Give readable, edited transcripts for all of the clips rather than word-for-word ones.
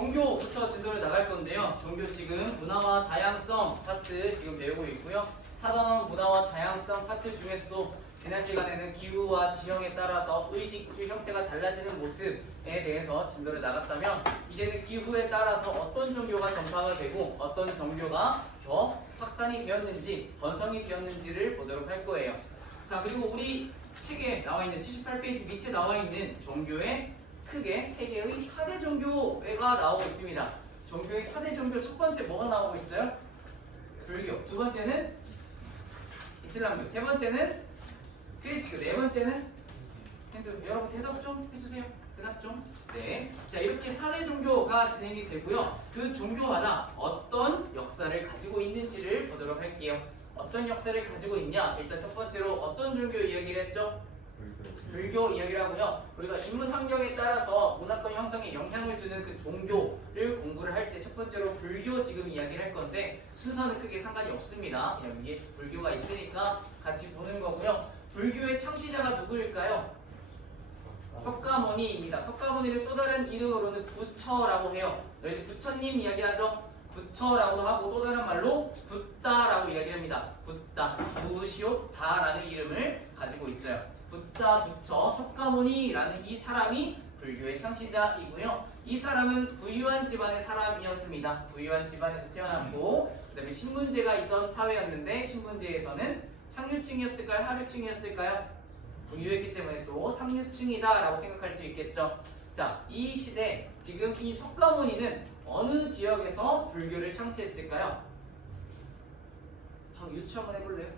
종교부터 지도를 나갈 건데요. 종교 지금 문화와 다양성 파트 지금 배우고 있고요. 사단원 문화와 다양성 파트 중에서도 지난 시간에는 기후와 지형에 따라서 의식주 형태가 달라지는 모습에 대해서 진도를 나갔다면 이제는 기후에 따라서 어떤 종교가 전파가 되고 어떤 종교가 더 확산이 되었는지 번성이 되었는지를 보도록 할 거예요. 자, 그리고 우리 책에 나와 있는 78페이지 밑에 나와 있는 종교의 크게 세 개의 4대 종교가 나오고 있습니다. 종교의 4대 종교 첫 번째 뭐가 나오고 있어요? 불교. 두 번째는 이슬람교. 세 번째는 크리스교. 네 번째는 힌두. 여러분 대답 좀 해주세요. 대답 좀. 네. 자, 이렇게 4대 종교가 진행이 되고요. 그 종교마다 어떤 역사를 가지고 있는지를 보도록 할게요. 어떤 역사를 가지고 있냐? 일단 첫 번째로 어떤 종교 이야기를 했죠? 불교 이야기를 하고요. 우리가 인문 환경에 따라서 문화권 형성에 영향을 주는 그 종교를 공부를 할 때 첫 번째로 불교 지금 이야기를 할 건데 순서는 크게 상관이 없습니다. 그냥 위에 불교가 있으니까 같이 보는 거고요. 불교의 창시자가 누구일까요? 석가모니입니다. 석가모니를 또 다른 이름으로는 부처라고 해요. 너희들 부처님 이야기하죠? 부처라고도 하고 또 다른 말로 붓다라고 이야기합니다. 붓다, 부시오다라는 이름을 가지고 있어요. 붓다, 부처, 석가모니라는 이 사람이 불교의 창시자이고요. 이 사람은 부유한 집안의 사람이었습니다. 부유한 집안에서 태어났고 그 다음에 신분제가 있던 사회였는데 신분제에서는 상류층이었을까요? 하류층이었을까요? 부유했기 때문에 또 상류층이다라고 생각할 수 있겠죠. 자, 이 시대 지금 이 석가모니는 어느 지역에서 불교를 창시했을까요? 한번 유추 한번 해볼래요?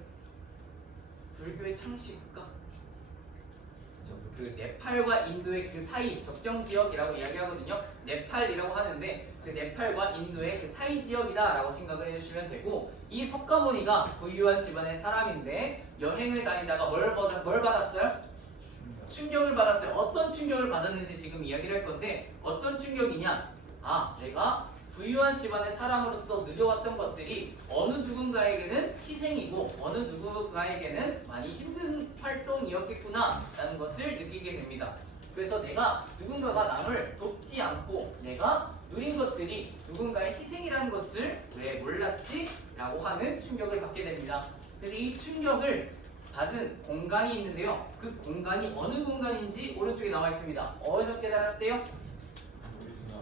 불교의 창시 국가? 그 네팔과 인도의 그 사이 접경 지역이라고 이야기하거든요. 네팔이라고 하는데 그 네팔과 인도의 그 사이 지역이다라고 생각을 해주시면 되고 이 석가모니가 부유한 집안의 사람인데 여행을 다니다가 뭘 받았어요? 충격을 받았어요. 어떤 충격을 받았는지 지금 이야기를 할 건데 어떤 충격이냐? 아, 내가 부유한 집안의 사람으로서 누려왔던 것들이 어느 누군가에게는 희생이고 어느 누군가에게는 많이 힘든 활동이었겠구나 라는 것을 느끼게 됩니다. 그래서 내가 누군가가 남을 돕지 않고 내가 누린 것들이 누군가의 희생이라는 것을 왜 몰랐지? 라고 하는 충격을 받게 됩니다. 그래서 이 충격을 받은 공간이 있는데요. 그 공간이 어느 공간인지 오른쪽에 나와 있습니다. 어디서 깨달았대요?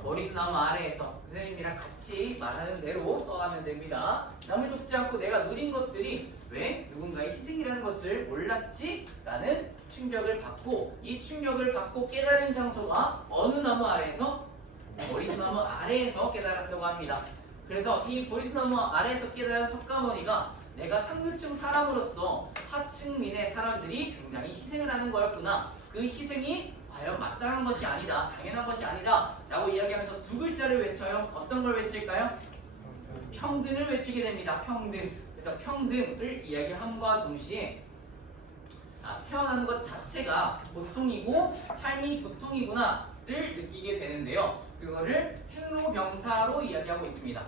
머리수나무 아래에서. 선생님이랑 같이 말하는 대로 써가면 됩니다. 남을 돕지 않고 내가 누린 것들이 왜 누군가의 희생이라는 것을 몰랐지? 라는 충격을 받고 이 충격을 받고 깨달은 장소가 어느 나무 아래에서? 머리수나무 아래에서 깨달았다고 합니다. 그래서 이 머리수나무 아래에서 깨달은 석가모니가 내가 상류층 사람으로서 하층민의 사람들이 굉장히 희생을 하는 거였구나. 그 희생이 과연 마땅한 것이 아니다, 당연한 것이 아니다 라고 이야기하면서 두 글자를 외쳐요. 어떤 걸 외칠까요? 평등을 외치게 됩니다. 평등. 그래서 평등을 이야기함과 동시에 태어나는 것 자체가 고통이고 삶이 고통이구나를 느끼게 되는데요. 그거를 생로병사로 이야기하고 있습니다.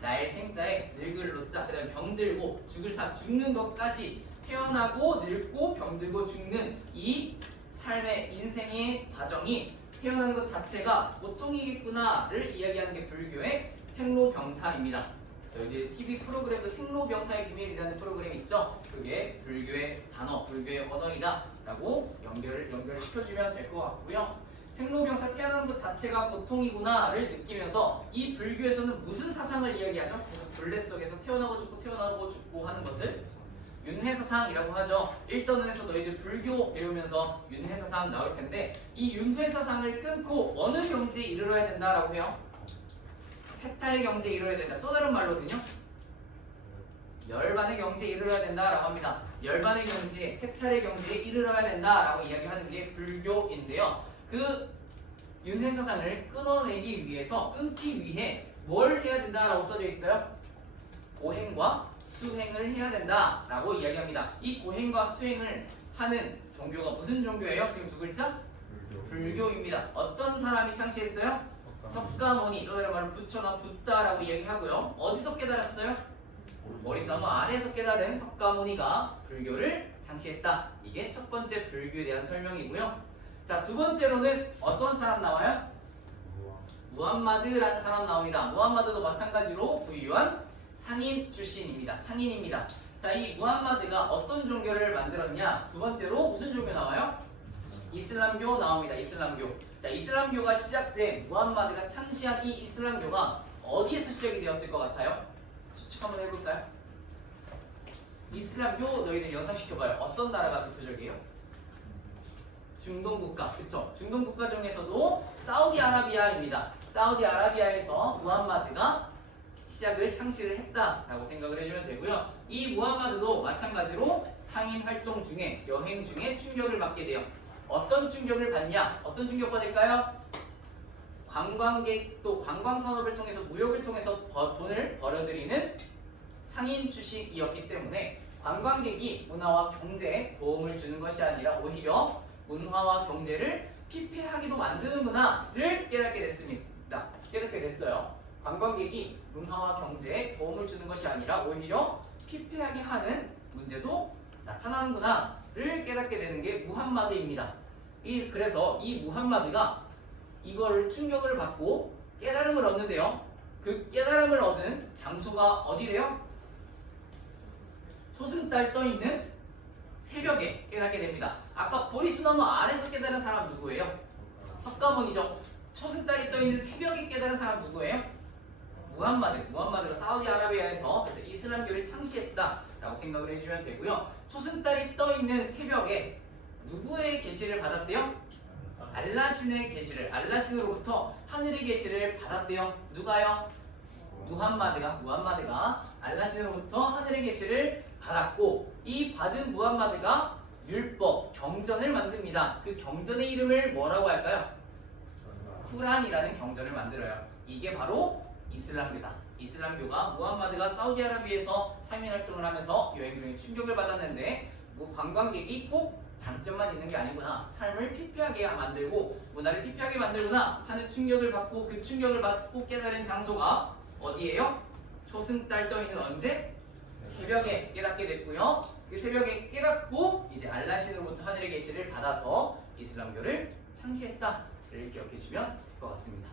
날 생자에 늙을 노자, 그 다음에 병들고 죽을 사, 죽는 것까지 태어나고 늙고 병들고 죽는 이 삶의 인생의 과정이 태어나는 것 자체가 고통이겠구나를 이야기하는 게 불교의 생로병사입니다. 여기 TV 프로그램도 생로병사의 비밀이라는 프로그램 있죠? 그게 불교의 단어, 불교의 언어이다 라고 연결을 시켜주면 될 것 같고요. 생로병사 태어나는 것 자체가 고통이구나를 느끼면서 이 불교에서는 무슨 사상을 이야기하죠? 굴레 속에서 태어나고 죽고 하는 것을 윤회사상이라고 하죠. 1단원에서 너희들 불교 배우면서 윤회사상 나올 텐데 이 윤회사상을 끊고 어느 경지에 이르러야 된다라고 해요? 해탈 경지에 이르러야 된다. 또 다른 말로는요? 열반의 경지에 이르러야 된다라고 합니다. 열반의 경지에, 해탈의 경지에 이르러야 된다라고 이야기하는 게 불교인데요. 그 윤회사상을 끊기 위해 뭘 해야 된다라고 써져 있어요? 고행과 수행을 해야 된다라고 이야기합니다. 이 고행과 수행을 하는 종교가 무슨 종교예요? 지금 두 글자? 불교입니다. 어떤 사람이 창시했어요? 석가모니, 또 다른 말로 부처나 붓다라고 이야기하고요. 어디서 깨달았어요? 머리수나무 아래에서 깨달은 석가모니가 불교를 창시했다. 이게 첫 번째 불교에 대한 설명이고요. 자, 두 번째로는 어떤 사람 나와요? 무함마드라는 사람 나옵니다. 무함마드도 마찬가지로 부유한 상인 출신입니다. 상인입니다. 자, 이 무함마드가 어떤 종교를 만들었냐? 두 번째로 무슨 종교 나와요? 이슬람교 나옵니다. 이슬람교. 자, 이슬람교가 시작된 무함마드가 창시한 이 이슬람교가 어디에서 시작이 되었을 것 같아요? 추측 한번 해볼까요? 이슬람교 너희들 연상시켜봐요. 어떤 나라가 대표적이에요? 중동 국가, 그쵸? 중동 국가 중에서도 사우디아라비아입니다. 사우디아라비아에서 무함마드가 시작을 창시를 했다라고 생각을 해주면 되고요. 이 무함마드도 마찬가지로 상인 활동 중에 여행 중에 충격을 받게 돼요. 어떤 충격을 받냐? 어떤 충격 받을까요? 관광객 또 관광 산업을 통해서 무역을 통해서 돈을 벌어들이는 상인 출신이었기 때문에 관광객이 문화와 경제에 도움을 주는 것이 아니라 오히려 문화와 경제를 피폐하게도 만드는구나를 깨닫게 됐습니다. 깨닫게 됐어요. 관광객이 문화와 경제에 도움을 주는 것이 아니라 오히려 피폐하게 하는 문제도 나타나는구나를 깨닫게 되는 게 무함마드입니다. 그래서 이 무함마드가 이거를 충격을 받고 깨달음을 얻는데요. 그 깨달음을 얻은 장소가 어디래요? 초승달 떠있는 새벽에 깨닫게 됩니다. 아까 보리수나무 아래서 깨달은 사람 누구예요? 석가모니죠. 초승달이 떠있는 새벽에 깨달은 사람 누구예요? 무함마드가 사우디아라비아에서 그래서 이슬람교를 창시했다라고 생각을 해주면 되고요. 초승달이 떠있는 새벽에 누구의 계시를 받았대요? 알라신의 계시를, 알라신으로부터 하늘의 계시를 받았대요. 누가요? 무함마드가 알라신으로부터 하늘의 계시를 받았고, 이 받은 무함마드가 율법, 경전을 만듭니다. 그 경전의 이름을 뭐라고 할까요? 쿠란이라는 경전을 만들어요. 이게 바로 이슬람교다. 이슬람교가 무함마드가 사우디아라비아에서 상인 활동을 하면서 여행 중에 충격을 받았는데 관광객이 꼭 장점만 있는 게 아니구나, 삶을 피폐하게 만들고 문화를 피폐하게 만들구나 하는 충격을 받고, 그 충격을 받고 깨달은 장소가 어디예요? 초승달 떠있는 언제? 새벽에 깨닫게 됐고요. 그 새벽에 깨닫고 이제 알라신으로부터 하늘의 계시를 받아서 이슬람교를 창시했다를 기억해주면 될 것 같습니다.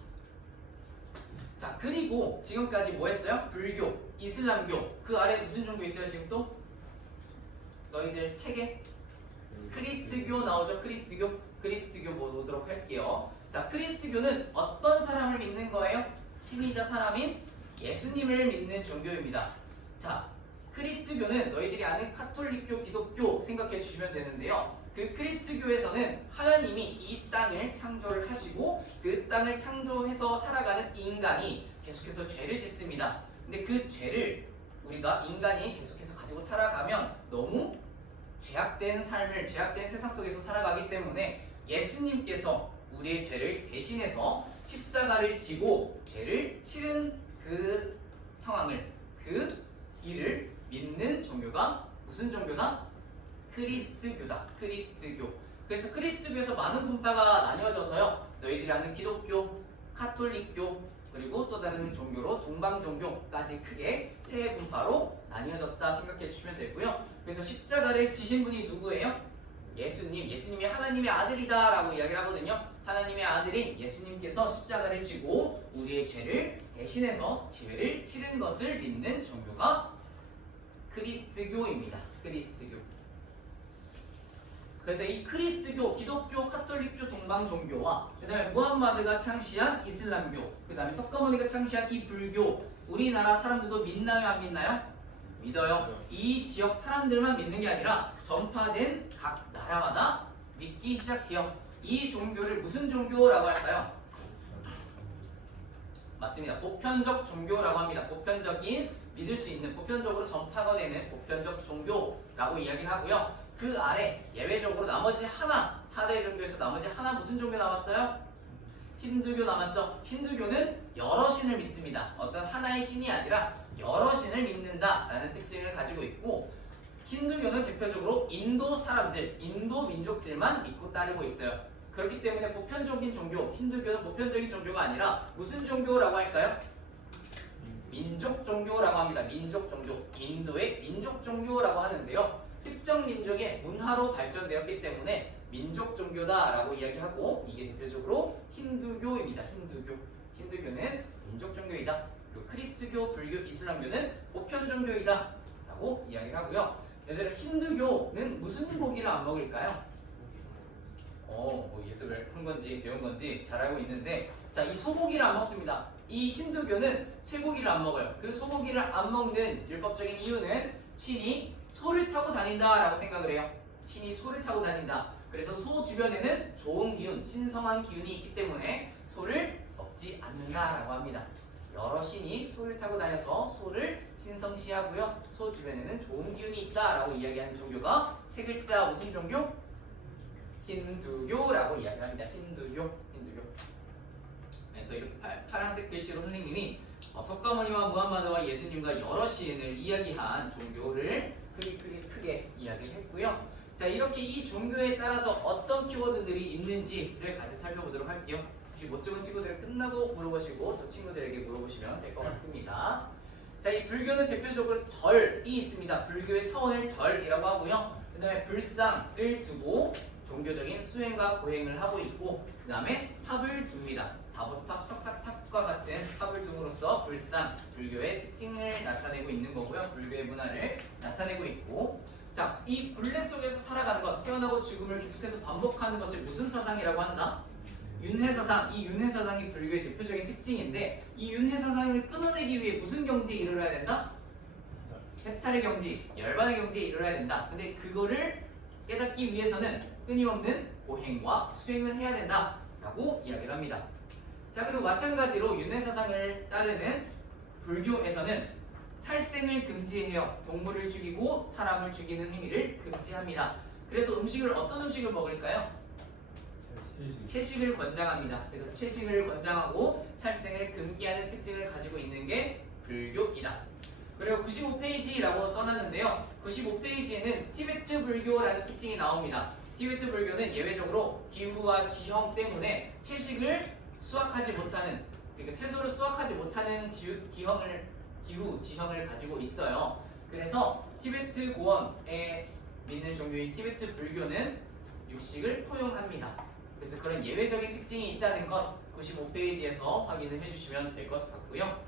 자, 그리고 지금까지 뭐 했어요? 불교, 이슬람교, 그 아래 무슨 종교 있어요 지금 또? 너희들 책에? 크리스트교 나오죠? 크리스트교 보도록 할게요. 자, 크리스트교는 어떤 사람을 믿는 거예요? 신이자 사람인 예수님을 믿는 종교입니다. 자, 크리스트교는 너희들이 아는 카톨릭교, 기독교 생각해 주시면 되는데요. 그 크리스트교에서는 하나님이 이 땅을 창조를 하시고 그 땅을 창조해서 살아가는 인간이 계속해서 죄를 짓습니다. 근데 그 죄를 우리가 인간이 계속해서 가지고 살아가면 너무 죄악된 삶을, 죄악된 세상 속에서 살아가기 때문에 예수님께서 우리의 죄를 대신해서 십자가를 지고 죄를 치른 그 상황을, 그 일을 믿는 종교가 무슨 종교다? 크리스트교다. 크리스트교. 그래서 크리스트교에서 많은 분파가 나뉘어져서요. 너희들이 아는 기독교, 카톨릭교, 그리고 또 다른 종교로 동방종교까지 크게 세 분파로 나뉘어졌다 생각해 주시면 되고요. 그래서 십자가를 지신 분이 누구예요? 예수님. 예수님이 하나님의 아들이다 라고 이야기를 하거든요. 하나님의 아들인 예수님께서 십자가를 지고 우리의 죄를 대신해서 죄를 치른 것을 믿는 종교가 크리스트교입니다. 크리스트교. 그래서 이 크리스트교, 기독교, 카톨릭교, 동방종교와 그 다음에 무함마드가 창시한 이슬람교, 그 다음에 석가모니가 창시한 이 불교, 우리나라 사람들도 믿나요? 안 믿나요? 믿어요. 이 지역 사람들만 믿는 게 아니라 전파된 각 나라마다 믿기 시작해요. 이 종교를 무슨 종교라고 할까요? 맞습니다. 보편적 종교라고 합니다. 보편적인, 믿을 수 있는, 보편적으로 전파가 되는 보편적 종교라고 이야기를 하고요. 그 아래 예외적으로 나머지 하나, 4대 종교에서 나머지 하나 무슨 종교 남았어요? 힌두교 남았죠. 힌두교는 여러 신을 믿습니다. 어떤 하나의 신이 아니라 여러 신을 믿는다라는 특징을 가지고 있고, 힌두교는 대표적으로 인도 사람들, 인도 민족들만 믿고 따르고 있어요. 그렇기 때문에 보편적인 종교, 힌두교는 보편적인 종교가 아니라 무슨 종교라고 할까요? 민족 종교라고 합니다. 민족 종교, 인도의 민족 종교라고 하는데요. 특정 민족의 문화로 발전되었기 때문에 민족 종교다라고 이야기하고, 이게 대표적으로 힌두교입니다. 힌두교. 힌두교는 민족 종교이다. 그리고 크리스트교, 불교, 이슬람교는 보편 종교이다 라고 이야기를 하고요. 얘들아, 힌두교는 무슨 고기를 안 먹을까요? 뭐 예습을 한 건지 배운 건지 잘 알고 있는데, 자, 이 소고기를 안 먹습니다. 이 힌두교는 쇠고기를 안 먹어요. 그 소고기를 안 먹는 율법적인 이유는 신이 소를 타고 다닌다라고 생각을 해요. 신이 소를 타고 다닌다. 그래서 소 주변에는 좋은 기운, 신성한 기운이 있기 때문에 소를 먹지 않는다라고 합니다. 여러 신이 소를 타고 다녀서 소를 신성시하고요. 소 주변에는 좋은 기운이 있다라고 이야기하는 종교가 세 글자 무슨 종교? 힌두교라고 이야기합니다. 힌두교. 그래서 이렇게 파란색 글씨로 선생님이 석가모니와 무함마드와 예수님과 여러 시인을 이야기한 종교를 크게 이야기를 했고요. 자, 이렇게 이 종교에 따라서 어떤 키워드들이 있는지를 같이 살펴보도록 할게요. 혹시 못 적은 친구들은 끝나고 물어보시고 또 친구들에게 물어보시면 될 것 같습니다. 자, 이 불교는 대표적으로 절이 있습니다. 불교의 서원을 절이라고 하고요. 그 다음에 불상을 두고 종교적인 수행과 고행을 하고 있고, 그 다음에 탑을 둡니다. 다보탑, 석가탑과 같은 탑을 둠으로써 불상, 불교의 특징을 나타내고 있는 거고요. 불교의 문화를 나타내고 있고, 자, 이 굴레 속에서 살아가는 것, 태어나고 죽음을 계속해서 반복하는 것을 무슨 사상이라고 한다? 윤회사상. 이 윤회사상이 불교의 대표적인 특징인데, 이 윤회사상을 끊어내기 위해 무슨 경지에 이르러야 된다? 해탈의 경지, 열반의 경지에 이르러야 된다. 근데 그거를 깨닫기 위해서는 끊임없는 고행과 수행을 해야 된다라고 이야기를 합니다. 자, 그리고 마찬가지로 윤회사상을 따르는 불교에서는 살생을 금지해요. 동물을 죽이고 사람을 죽이는 행위를 금지합니다. 그래서 어떤 음식을 먹을까요? 채식을 권장합니다. 그래서 채식을 권장하고 살생을 금기하는 특징을 가지고 있는 게 불교이다. 그리고 95페이지라고 써놨는데요. 95페이지에는 티베트 불교라는 특징이 나옵니다. 티베트 불교는 예외적으로 기후와 지형 때문에 채식을 수확하지 못하는, 그러니까 채소를 수확하지 못하는 기후, 지형을 가지고 있어요. 그래서 티베트 고원에 믿는 종교인 티베트 불교는 육식을 포용합니다. 그래서 그런 예외적인 특징이 있다는 것 95페이지에서 확인을 해주시면 될 것 같고요.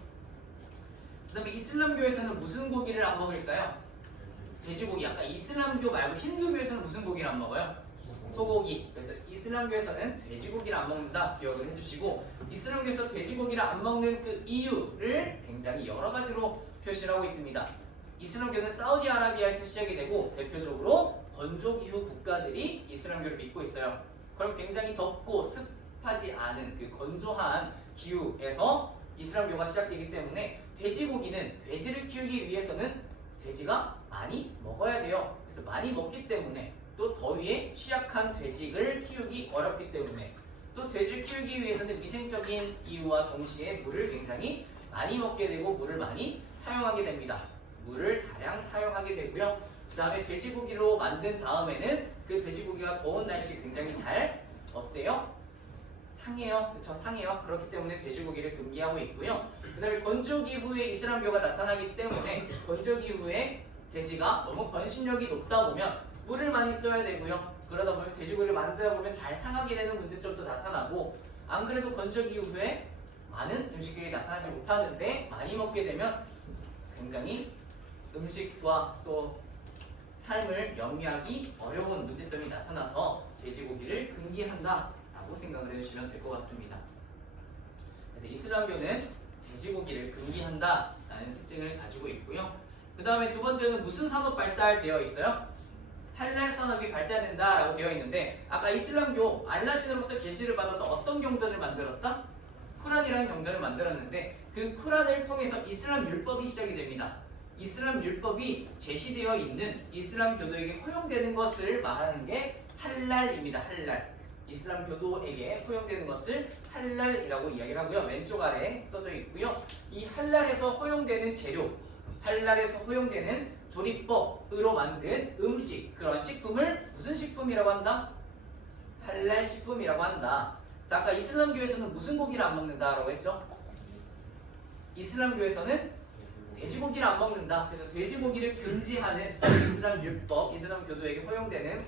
그 다음에 이슬람교에서는 무슨 고기를 안 먹을까요? 돼지고기. 아까 이슬람교 말고 힌두교에서는 무슨 고기를 안 먹어요? 소고기. 그래서 이슬람교에서는 돼지고기를 안 먹는다 기억을 해주시고, 이슬람교에서 돼지고기를 안 먹는 그 이유를 굉장히 여러 가지로 표시를 하고 있습니다. 이슬람교는 사우디아라비아에서 시작이 되고 대표적으로 건조기후 국가들이 이슬람교를 믿고 있어요. 그럼 굉장히 덥고 습하지 않은 그 건조한 기후에서 이슬람교가 시작되기 때문에 돼지고기는, 돼지를 키우기 위해서는 돼지가 많이 먹어야 돼요. 그래서 많이 먹기 때문에, 또 더위에 취약한 돼지를 키우기 어렵기 때문에, 또 돼지를 키우기 위해서는 위생적인 이유와 동시에 물을 굉장히 많이 먹게 되고 물을 많이 사용하게 됩니다. 물을 다량 사용하게 되고요. 그 다음에 돼지고기로 만든 다음에는 그 돼지고기가 더운 날씨 굉장히 잘 어때요? 상해요. 그쵸? 상해요. 그렇기 때문에 돼지고기를 금기하고 있고요. 그 다음에 건조기후에 이슬람교가 나타나기 때문에 건조기후에 돼지가 너무 번식력이 높다 보면 물을 많이 써야 되고요. 그러다 보면 돼지고기를 만들다 보면 잘 상하게 되는 문제점도 나타나고, 안 그래도 건조기후에 많은 음식들이 나타나지 못하는데 많이 먹게 되면 굉장히 음식과 또 삶을 영위하기 어려운 문제점이 나타나서 돼지고기를 금기한다 라고 생각을 해주시면 될 것 같습니다. 그래서 이슬람교는 돼지고기를 금기한다 라는 특징을 가지고 있고요. 그 다음에 두 번째는 무슨 산업 발달되어 있어요? 할랄 산업이 발달된다 라고 되어 있는데, 아까 이슬람교 알라신으로부터 계시를 받아서 어떤 경전을 만들었다? 쿠란이라는 경전을 만들었는데, 그 쿠란을 통해서 이슬람 율법이 시작이 됩니다. 이슬람 율법이 제시되어 있는 이슬람 교도에게 허용되는 것을 말하는 게 할랄입니다. 할랄. 이슬람 교도에게 허용되는 것을 할랄이라고 이야기를 하고요. 왼쪽 아래에 써져 있고요. 이 할랄에서 허용되는 재료, 할랄에서 허용되는 조리법으로 만든 음식, 그런 식품을 무슨 식품이라고 한다? 할랄 식품이라고 한다. 자, 아까 이슬람교에서는 무슨 고기를 안 먹는다라고 했죠? 이슬람교에서는 돼지고기를 안 먹는다. 그래서 돼지고기를 금지하는 이슬람 율법, 이슬람 교도에게 허용되는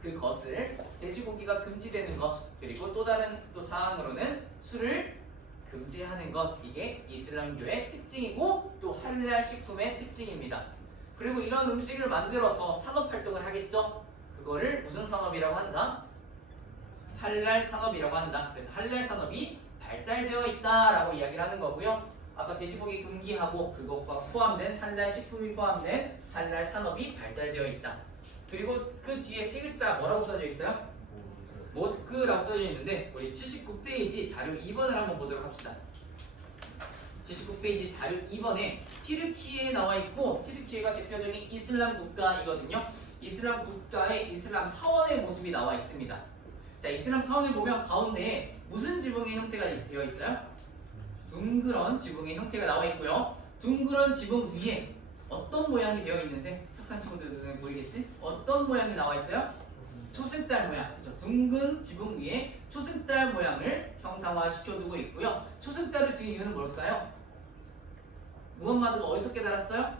그것을 돼지고기가 금지되는 것, 그리고 또 다른 사항으로는 술을 금지하는 것, 이게 이슬람교의 특징이고 또 할랄 식품의 특징입니다. 그리고 이런 음식을 만들어서 산업 활동을 하겠죠. 그거를 무슨 산업이라고 한다? 할랄 산업이라고 한다. 그래서 할랄 산업이 발달되어 있다라고 이야기를 하는 거고요. 아까 돼지고기 금기하고 그것과 포함된 할랄 식품이 포함된 할랄 산업이 발달되어 있다. 그리고 그 뒤에 세 글자 뭐라고 써져 있어요? 모스크라고 써져 있는데 우리 79페이지 자료 2번을 한번 보도록 합시다. 79페이지 자료 2번에 티르키에 나와 있고 티르키가 대표적인 이슬람 국가이거든요. 이슬람 국가의 이슬람 사원의 모습이 나와 있습니다. 자, 이슬람 사원을 보면 가운데에 무슨 지붕의 형태가 되어 있어요? 둥그런 지붕의 형태가 나와 있고요. 둥그런 지붕 위에 어떤 모양이 되어 있는데 착한 친구들은 보이겠지? 어떤 모양이 나와 있어요? 초승달 모양. 그렇죠? 둥근 지붕 위에 초승달 모양을 형상화 시켜두고 있고요. 초승달을 둔 이유는 뭘까요? 무함마드가 어디서 깨달았어요?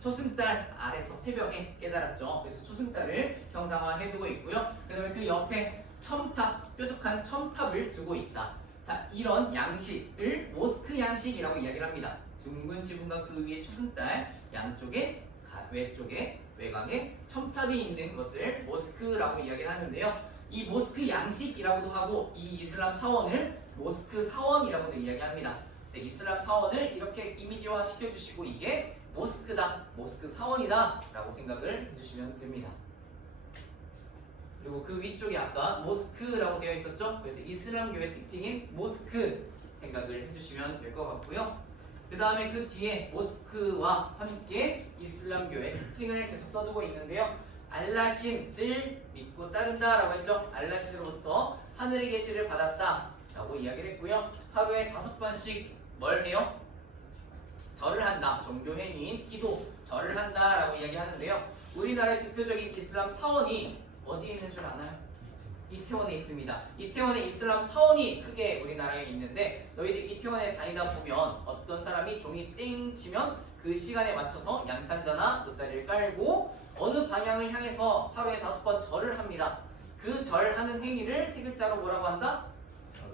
초승달 아래서 새벽에 깨달았죠. 그래서 초승달을 형상화해두고 있고요. 그 다음에 그 옆에 첨탑, 뾰족한 첨탑을 두고 있다. 자, 이런 양식을 모스크 양식이라고 이야기를 합니다. 둥근 지붕과 그 위에 초승달, 양쪽에 외쪽에 외곽에 첨탑이 있는 것을 모스크라고 이야기를 하는데요. 이 모스크 양식이라고도 하고 이 이슬람 사원을 모스크 사원이라고도 이야기합니다. 그래서 이슬람 사원을 이렇게 이미지화 시켜주시고 이게 모스크다, 모스크 사원이다 라고 생각을 해주시면 됩니다. 그리고 그 위쪽에 아까 모스크라고 되어 있었죠. 그래서 이슬람교의 특징인 모스크 생각을 해주시면 될 것 같고요. 그 다음에 그 뒤에 모스크와 함께 이슬람교의 특징을 계속 써두고 있는데요. 알라신을 믿고 따른다 라고 했죠. 알라신으로부터 하늘의 계시를 받았다 라고 이야기를 했고요. 하루에 5번씩 뭘 해요? 절을 한다. 종교 행위인 기도, 절을 한다 라고 이야기하는데요. 우리나라의 대표적인 이슬람 사원이 어디에 있는 줄 아나요? 이태원에 있습니다. 이태원에 이슬람 사원이 크게 우리나라에 있는데 너희들 이태원에 다니다 보면 어떤 사람이 종이 땡 치면 그 시간에 맞춰서 양탄자나 돗자리를 깔고 어느 방향을 향해서 하루에 5번 절을 합니다. 그 절하는 행위를 세 글자로 뭐라고 한다?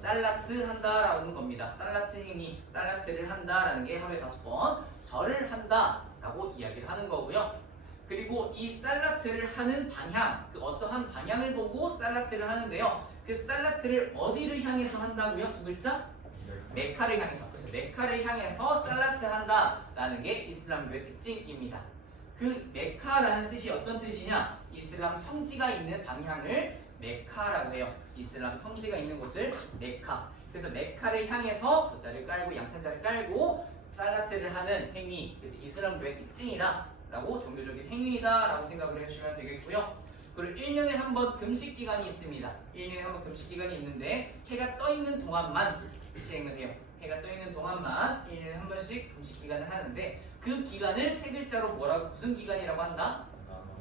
살라트 한다라는 겁니다. 살라트 행위, 살라트를 한다라는 게 하루에 5번 절을 한다라고 이야기를 하는 거고요. 그리고 이 살라트를 하는 방향, 그 어떠한 방향을 보고 살라트를 하는데요. 그 살라트를 어디를 향해서 한다고요? 2글자? 메카를 향해서. 그래서 메카를 향해서 살라트 한다라는 게 이슬람교의 특징입니다. 그 메카라는 뜻이 어떤 뜻이냐? 이슬람 성지가 있는 방향을 메카라고 해요. 이슬람 성지가 있는 곳을 메카. 그래서 메카를 향해서 돗자리를 깔고 양탄자를 깔고 살라트를 하는 행위. 그래서 이슬람교의 특징이다 라고 종교적인 행위다 라고 생각을 해주시면 되겠고요. 그리고 1년에 한 번 금식 기간이 있습니다. 1년에 한 번 금식 기간이 있는데 해가 떠 있는 동안만 시행을 해요. 해가 떠 있는 동안만 1년에 한 번씩 금식 기간을 하는데 그 기간을 세 글자로 뭐라고 무슨 기간이라고 한다?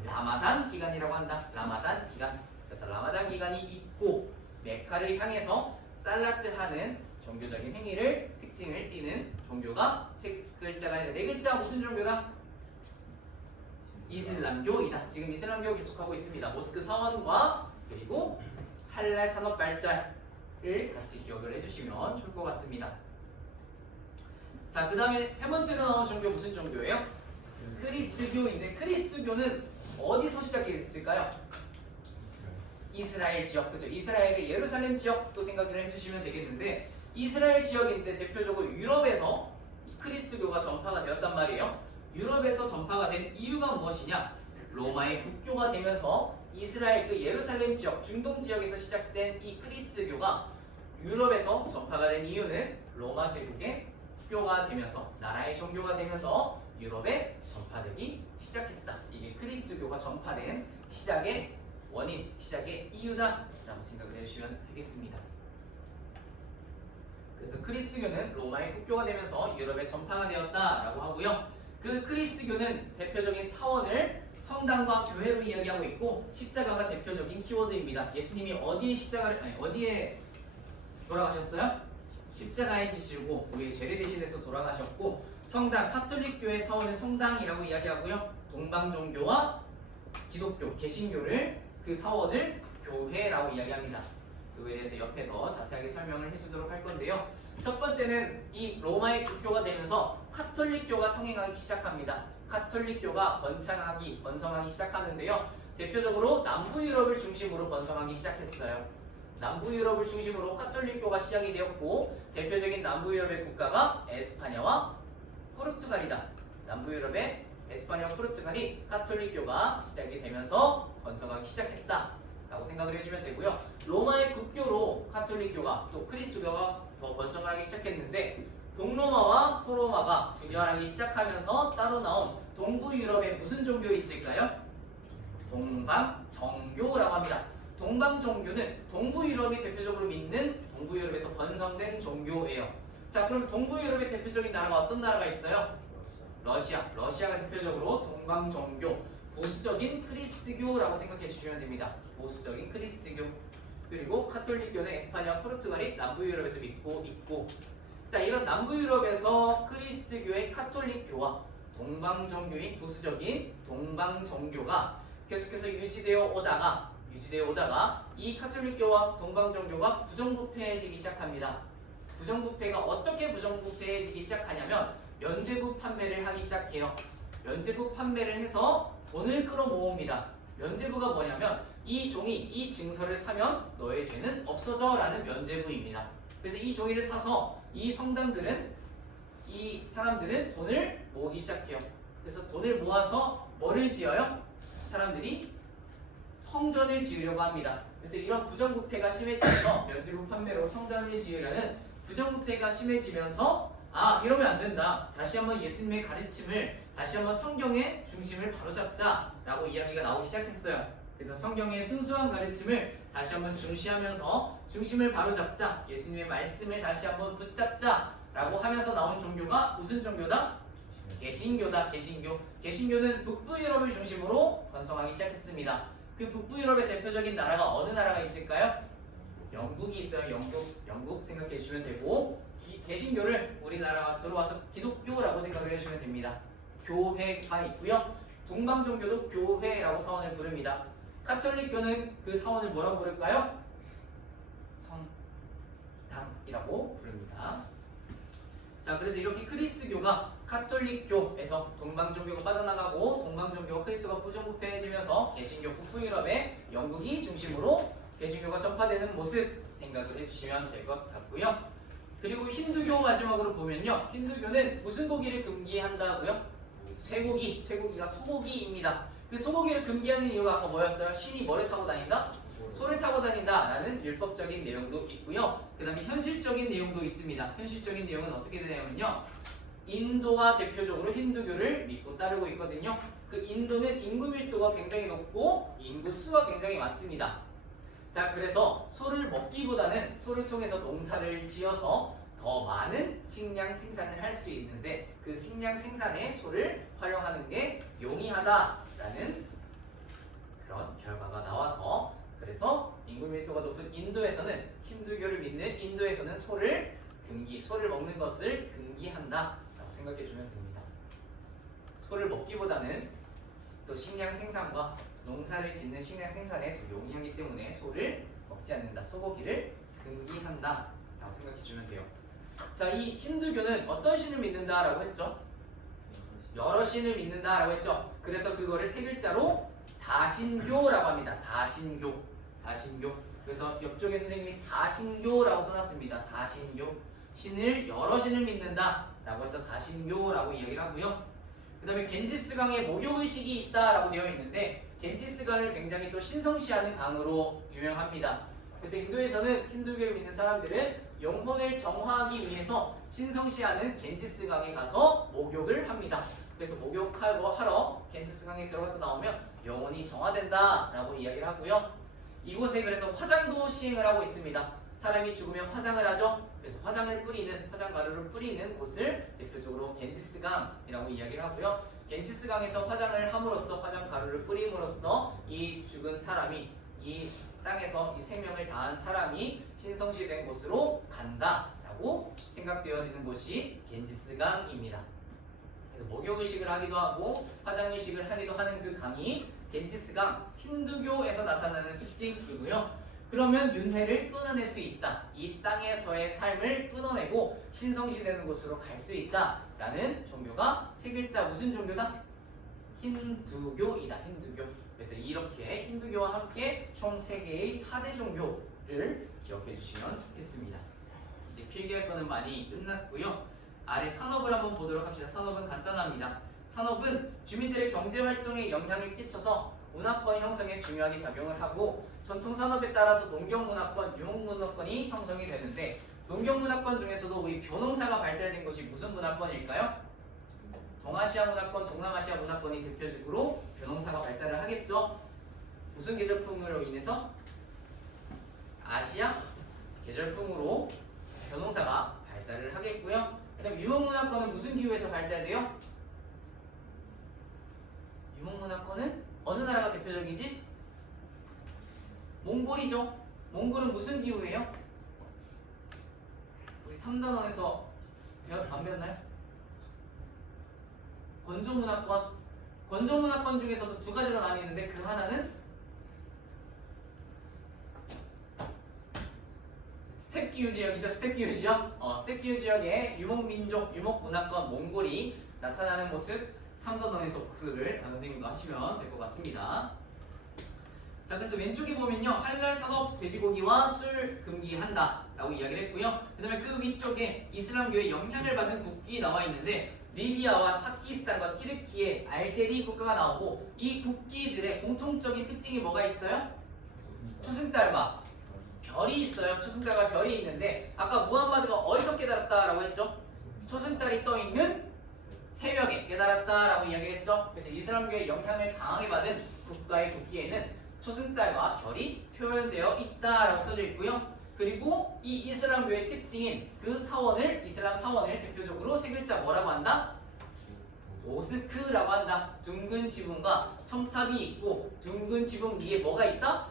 라마단 기간이라고 한다. 라마단 기간. 그래서 라마단 기간이 있고 메카를 향해서 살라트 하는 종교적인 행위를 특징을 띠는 종교가 세 글자가 아니라 네 글자 무슨 종교다? 이슬람교이다. 지금 이슬람교 계속하고 있습니다. 모스크 사원과 그리고 할랄 산업 발달을 같이 기억을 해주시면 좋을 것 같습니다. 자, 그 다음에 세 번째로 나온 종교 무슨 종교예요? 크리스교인데 크리스교는 어디서 시작됐을까요? 이스라엘 지역, 그죠? 이스라엘의 예루살렘 지역도 생각을 해주시면 되겠는데 이스라엘 지역인데 대표적으로 유럽에서 크리스교가 전파가 되었단 말이에요. 유럽에서 전파가 된 이유가 무엇이냐? 로마의 국교가 되면서 이스라엘 그 예루살렘 지역, 중동 지역에서 시작된 이 크리스교가 유럽에서 전파가 된 이유는 로마 제국의 국교가 되면서 나라의 종교가 되면서 유럽에 전파되기 시작했다. 이게 크리스교가 전파된 시작의 원인, 시작의 이유다 라고 생각을 해주시면 되겠습니다. 그래서 크리스교는 로마의 국교가 되면서 유럽에 전파가 되었다라고 하고요. 그 크리스교는 대표적인 사원을 성당과 교회로 이야기하고 있고 십자가가 대표적인 키워드입니다. 예수님이 어디에 돌아가셨어요? 십자가에 지시고 우리의 죄를 대신해서 돌아가셨고 성당, 카톨릭 교회 사원을 성당이라고 이야기하고요. 동방 종교와 기독교, 개신교를 그 사원을 교회라고 이야기합니다. 그거에 대해서 옆에 더 자세하게 설명을 해주도록 할 건데요. 첫 번째는 이 로마의 국교가 되면서 카톨릭교가 성행하기 시작합니다. 카톨릭교가 번성하기 시작하는데요. 대표적으로 남부 유럽을 중심으로 번성하기 시작했어요. 남부 유럽을 중심으로 카톨릭교가 시작이 되었고 대표적인 남부 유럽의 국가가 에스파냐와 포르투갈이다. 남부 유럽의 에스파냐와 포르투갈이 카톨릭교가 시작이 되면서 번성하기 시작했다라고 생각을 해주면 되고요. 로마의 국교로 카톨릭교가 또 그리스도교가 더 번성을 하기 시작했는데 동로마와 소로마가 분열하기 시작하면서 따로 나온 동부 유럽에 무슨 종교 있을까요? 동방정교라고 합니다. 동방종교는 동부 유럽이 대표적으로 믿는 동부 유럽에서 번성된 종교예요. 자, 그럼 동부 유럽의 대표적인 나라가 어떤 나라가 있어요? 러시아가 대표적으로 동방종교, 보수적인 크리스트교라고 생각해 주시면 됩니다. 보수적인 크리스트교. 그리고 카톨릭교는 에스파냐, 포르투갈이 남부 유럽에서 믿고 있고, 자, 이런 남부 유럽에서 크리스트교의 카톨릭교와 동방종교인 보수적인 동방종교가 계속해서 유지되어 오다가 이 카톨릭교와 동방종교가 부정부패해지기 시작합니다. 부정부패가 어떻게 부정부패해지기 시작하냐면 면죄부 판매를 하기 시작해요. 면죄부 판매를 해서 돈을 끌어모읍니다. 면죄부가 뭐냐면 이 종이 이 증서를 사면 너의 죄는 없어져 라는 면죄부입니다. 그래서 이 종이를 사서 이 사람들은 돈을 모으기 시작해요. 그래서 돈을 모아서 뭐를 지어요? 사람들이 성전을 지으려고 합니다. 그래서 이런 부정부패가 심해지면서 면죄부 판매로 성전을 지으려는 부정부패가 심해지면서 이러면 안 된다. 다시 한번 예수님의 가르침을 다시 한번 성경의 중심을 바로잡자라고 이야기가 나오기 시작했어요. 그래서 성경의 순수한 가르침을 다시 한번 중시하면서 중심을 바로잡자, 예수님의 말씀을 다시 한번 붙잡자라고 하면서 나온 종교가 무슨 종교다? 개신교다. 개신교는 북부 유럽을 중심으로 번성하기 시작했습니다. 그 북부 유럽의 대표적인 나라가 어느 나라가 있을까요? 영국이 있어요. 영국 생각해 주시면 되고, 이 개신교를 우리나라가 들어와서 기독교라고 생각을 해주시면 됩니다. 교회가 있고요. 동방종교도 교회라고 사원을 부릅니다. 카톨릭교는 그 사원을 뭐라고 부를까요? 성당이라고 부릅니다. 자, 그래서 이렇게 크리스교가 카톨릭교에서 동방종교가 빠져나가고 동방종교와 크리스가 부정부패해지면서 개신교 북부 유럽의 영국이 중심으로 개신교가 전파되는 모습 생각을 해주시면 될 것 같고요. 그리고 힌두교 마지막으로 보면요, 힌두교는 무슨 고기를 금기한다고요? 쇠고기가 소고기입니다. 그 소고기를 금기하는 이유가 아까 뭐였어요? 신이 뭐를 타고 다닌다? 소를 타고 다닌다라는 율법적인 내용도 있고요. 그 다음에 현실적인 내용도 있습니다. 현실적인 내용은 어떻게 되냐면요, 인도가 대표적으로 힌두교를 믿고 따르고 있거든요. 그 인도는 인구 밀도가 굉장히 높고 인구 수가 굉장히 많습니다. 자, 그래서 소를 먹기보다는 소를 통해서 농사를 지어서 더 많은 식량 생산을 할 수 있는데 그 식량 생산에 소를 활용하는 게 용이하다라는 그런 결과가 나와서, 그래서 인구 밀도가 높은 인도에서는 힌두교를 믿는 인도에서는 소를 먹는 것을 금기한다라고 생각해 주면 됩니다. 소를 먹기보다는 또 식량 생산과 농사를 짓는 식량 생산에 더 용이하기 때문에 소를 먹지 않는다, 소고기를 금기한다라고 생각해 주면 돼요. 자, 이 힌두교는 어떤 신을 믿는다라고 했죠? 여러 신을 믿는다라고 했죠. 그래서 그거를 세 글자로 다신교라고 합니다. 다신교. 그래서 옆쪽에 선생님이 다신교라고 써놨습니다. 다신교. 여러 신을 믿는다라고 해서 다신교라고 이야기를 하고요. 그 다음에 겐지스강에 목욕의식이 있다라고 되어 있는데 겐지스강을 굉장히 또 신성시하는 강으로 유명합니다. 그래서 인도에서는 힌두교를 믿는 사람들은 영혼을 정화하기 위해서 신성시하는 겐지스강에 가서 목욕을 합니다. 그래서 하러 겐지스강에 들어갔다 나오면 영혼이 정화된다라고 이야기를 하고요. 이곳에 그래서 화장도 시행을 하고 있습니다. 사람이 죽으면 화장을 하죠. 그래서 화장 가루를 뿌리는 곳을 대표적으로 겐지스강이라고 이야기를 하고요. 겐지스강에서 화장을 함으로써, 화장 가루를 뿌림으로써 이 죽은 사람이, 이 땅에서 이 생명을 다한 사람이 신성시된 곳으로 간다라고 생각되어지는 곳이 겐지스강입니다. 그래서 목욕의식을 하기도 하고 화장의식을 하기도 하는 그 강이 겐지스강, 힌두교에서 나타나는 특징이고요. 그러면 윤회를 끊어낼 수 있다. 이 땅에서의 삶을 끊어내고 신성시되는 곳으로 갈 수 있다라는 종교가 세 글자 무슨 종교다? 힌두교이다. 힌두교. 그래서 이렇게 힌두교와 함께 총 3개의 4대 종교를 기억해 주시면 좋겠습니다. 이제 필기할 거는 많이 끝났고요. 아래 산업을 한번 보도록 합시다. 산업은 간단합니다. 산업은 주민들의 경제활동에 영향을 끼쳐서 문화권 형성에 중요하게 작용을 하고 전통산업에 따라서 농경문화권, 유목문화권이 형성이 되는데 농경문화권 중에서도 우리 벼농사가 발달된 것이 무슨 문화권일까요? 동아시아 문화권, 동남아시아 문화권이 대표적으로 벼농사가 발달을 하겠죠. 무슨 계절풍으로 인해서? 아시아 계절풍으로 벼농사가 발달을 하겠고요. 그다음 유목문화권은 무슨 기후에서 발달돼요? 유목문화권은 어느 나라가 대표적이지? 몽골이죠. 몽골은 무슨 기후예요? 우리 3단원에서 안 배웠나요? 건조문화권. 건조문화권 중에서도 2가지로 나뉘는데 그 하나는 스텝기후 지역이죠. 스텝기후 지역. 스텝기후 지역의 유목민족, 유목문화권 몽골이 나타나는 모습 3단원에서 복습을 담임 선생님과 하시면 될 것 같습니다. 자, 그래서 왼쪽에 보면요, 할랄 산업 돼지고기와 술 금기한다 라고 이야기를 했고요. 그 다음에 그 위쪽에 이슬람교의 영향을 받은 국기 나와 있는데 리비아와 파키스탄과 튀르키예, 알제리 국가가 나오고 이 국기들의 공통적인 특징이 뭐가 있어요? 초승달과 별이 있어요. 초승달과 별이 있는데 아까 무함마드가 어디서 깨달았다라고 했죠? 초승달이 떠있는 새벽에 깨달았다라고 이야기했죠. 그래서 이슬람교의 영향을 강하게 받은 국가의 국기에는 초승달과 별이 표현되어 있다라고 써져 있고요. 그리고 이 이슬람교의 특징인 그 사원을, 이슬람 사원을 대표적으로 3글자 뭐라고 한다? 모스크라고 한다. 둥근 지붕과 첨탑이 있고 둥근 지붕 위에 뭐가 있다?